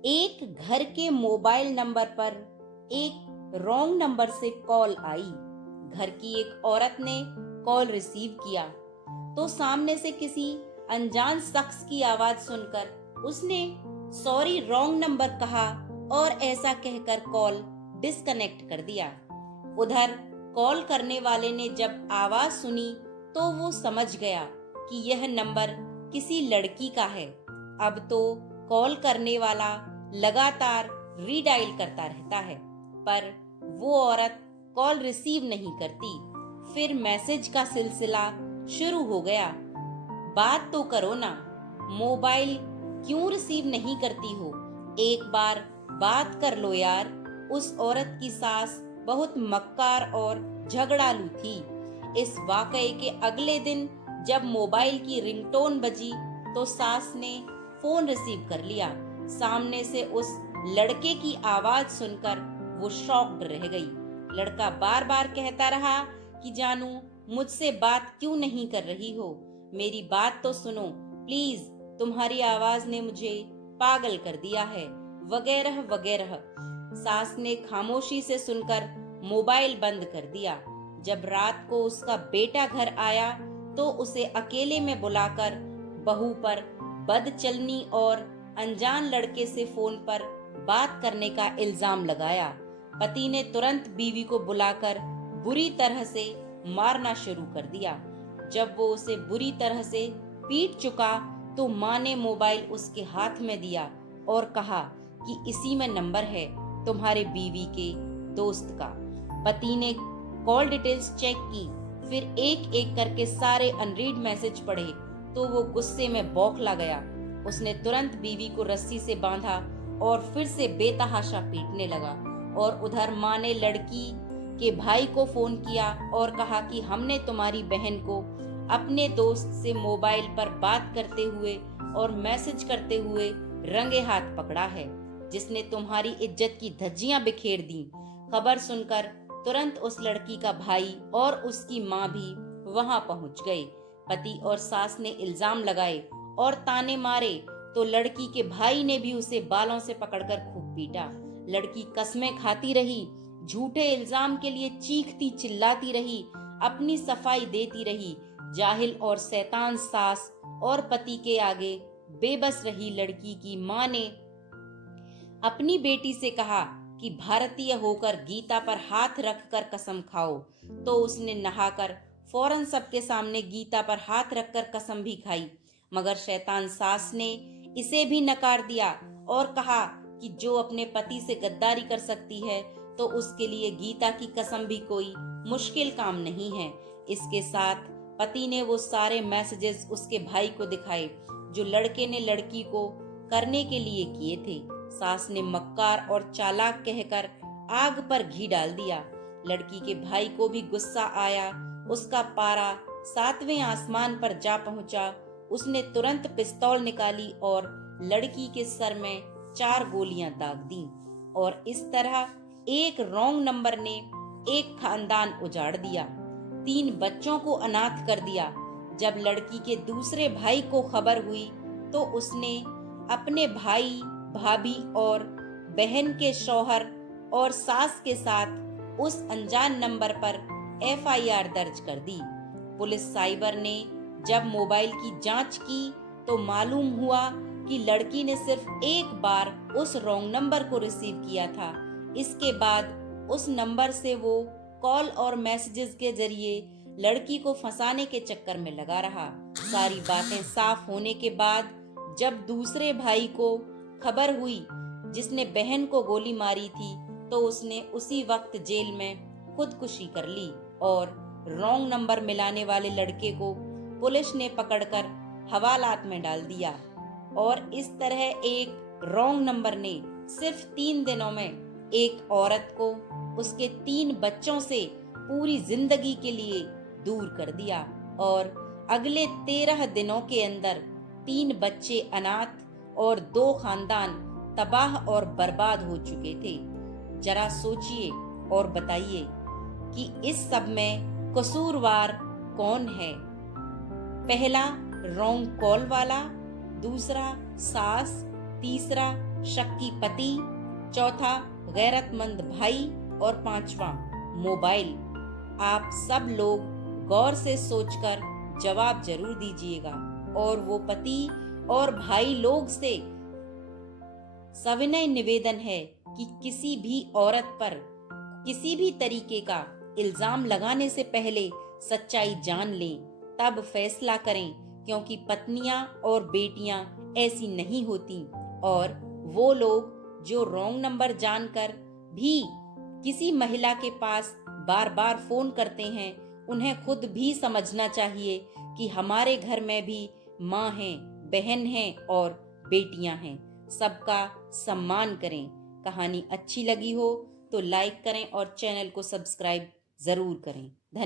एक घर के मोबाइल नंबर पर एक रॉन्ग नंबर से कॉल आई। घर की एक औरत ने कॉल रिसीव किया तो सामने से किसी अनजान शख्स की आवाज सुनकर उसने सॉरी रॉन्ग नंबर कहा और ऐसा कहकर कॉल डिस्कनेक्ट कर दिया। उधर कॉल करने वाले ने जब आवाज सुनी तो वो समझ गया कि यह नंबर किसी लड़की का है। अब तो कॉल करने वाला लगातार रीडायल करता रहता है, पर वो औरत कॉल रिसीव नहीं करती। फिर मैसेज का सिलसिला शुरू हो गया। बात तो करो ना, मोबाइल क्यों रिसीव नहीं करती हो? एक बार बात कर लो यार। उस औरत की सास बहुत मक्कार और झगड़ालू थी। इस वाकये के अगले दिन जब मोबाइल की रिंगटोन बजी तो सास ने फोन रिसीव कर लिया। सामने से उस लड़के की आवाज सुनकर वो शॉक्ड रह गई। लड़का बार बार कहता रहा कि जानू, मुझसे बात क्यों नहीं कर रही हो? मेरी बात तो सुनो प्लीज, तुम्हारी आवाज ने मुझे पागल कर दिया है, वगैरह वगैरह। सास ने खामोशी से सुनकर मोबाइल बंद कर दिया। जब रात को उसका बेटा घर आया तो उसे अकेले में बुलाकर बहू पर बदचलनी और अनजान लड़के से फोन पर बात करने का इल्जाम लगाया। पति ने तुरंत बीवी को बुलाकर बुरी तरह से मारना शुरू कर दिया। जब वो उसे बुरी तरह से पीट चुका तो माँ ने मोबाइल उसके हाथ में दिया और कहा कि इसी में नंबर है तुम्हारे बीवी के दोस्त का। पति ने कॉल डिटेल्स चेक की, फिर एक एक करके सारे अनरीड मैसेज पढ़े तो वो गुस्से में बौखला गया। उसने तुरंत बीवी को रस्सी से बांधा और फिर से बेतहाशा पीटने लगा। और उधर माँ ने लड़की के भाई को फोन किया और कहा कि हमने तुम्हारी बहन को अपने दोस्त से मोबाइल पर बात करते हुए और मैसेज करते हुए रंगे हाथ पकड़ा है, जिसने तुम्हारी इज्जत की धज्जियां बिखेर दी। खबर सुनकर तुरंत उस लड़की का भाई और उसकी माँ भी वहां पहुंच गए। पति और सास ने इल्जाम लगाए और ताने मारे तो लड़की के भाई ने भी उसे बालों से पकड़कर खूब पीटा। लड़की कस्में खाती रही, झूठे इल्जाम के लिए चीखती चिल्लाती रही, अपनी सफाई देती रही। जाहिल और शैतान सास और पति के आगे बेबस रही लड़की की माँ ने अपनी बेटी से कहा कि भारतीय होकर गीता पर हाथ रखकर कसम खाओ। तो उसने नहाकर फौरन सबके सामने गीता पर हाथ रखकर कसम भी खाई, मगर शैतान सास ने इसे भी नकार दिया और कहा कि जो अपने पति से गद्दारी कर सकती है तो उसके लिए गीता की कसम भी कोई मुश्किल काम नहीं है। इसके साथ पति ने वो सारे मैसेजेस उसके भाई को दिखाए जो लड़के ने लड़की को करने के लिए किए थे। सास ने मक्कार और चालाक कहकर आग पर घी डाल दिया। लड़की के भाई को भी गुस्सा आया। उसका पारा 7वें आसमान पर जा पहुंचा। उसने तुरंत पिस्तौल निकाली और लड़की के सर में 4 गोलियां दाग दी। और इस तरह एक रॉन्ग नंबर ने एक खानदान उजाड़ दिया, 3 बच्चों को अनाथ कर दिया। जब लड़की के दूसरे भाई को खबर हुई तो उसने अपने भाई, भाभी और बहन के शौहर और सास के साथ उस अनजान नंबर पर FIR दर्ज कर दी। पुलिस साइबर ने जब मोबाइल की जांच की तो मालूम हुआ कि लड़की ने सिर्फ एक बार उस रॉन्ग नंबर को रिसीव किया था। इसके बाद उस नंबर से वो कॉल और मैसेजेस के जरिए लड़की को फंसाने के चक्कर में लगा रहा। सारी बातें साफ होने के बाद जब दूसरे भाई को खबर हुई जिसने बहन को गोली मारी थी तो उसने उसी वक्त जेल में खुदकुशी कर ली और रॉन्ग नंबर मिलाने वाले लड़के को पुलिस ने पकड़कर हवालात में डाल दिया। और इस तरह एक रॉन्ग नंबर ने सिर्फ 3 दिनों में एक औरत को उसके 3 बच्चों से पूरी जिंदगी के लिए दूर कर दिया और अगले 13 दिनों के अंदर 3 बच्चे अनाथ और 2 खानदान तबाह और बर्बाद हो चुके थे। जरा सोचिए और बताइए कि इस सब में कसूरवार कौन है? पहला रॉन्ग कॉल वाला, दूसरा सास तीसरा शक्की पति, चौथा गैरतमंद भाई और पांचवा मोबाइल। आप सब लोग गौर से सोचकर जवाब जरूर दीजिएगा और वो पति और भाई लोग से सविनय निवेदन है कि किसी भी औरत पर किसी भी तरीके का इल्जाम लगाने से पहले सच्चाई जान लें, तब फैसला करें, क्योंकि पत्नियां और बेटियां ऐसी नहीं होती। और वो लोग जो रॉन्ग नंबर जानकर भी किसी महिला के पास बार बार फोन करते हैं, उन्हें खुद भी समझना चाहिए कि हमारे घर में भी माँ है, बहन है और बेटियां हैं। सबका सम्मान करें। कहानी अच्छी लगी हो तो लाइक करें और चैनल को सब्सक्राइब जरूर करें। धन्यवाद।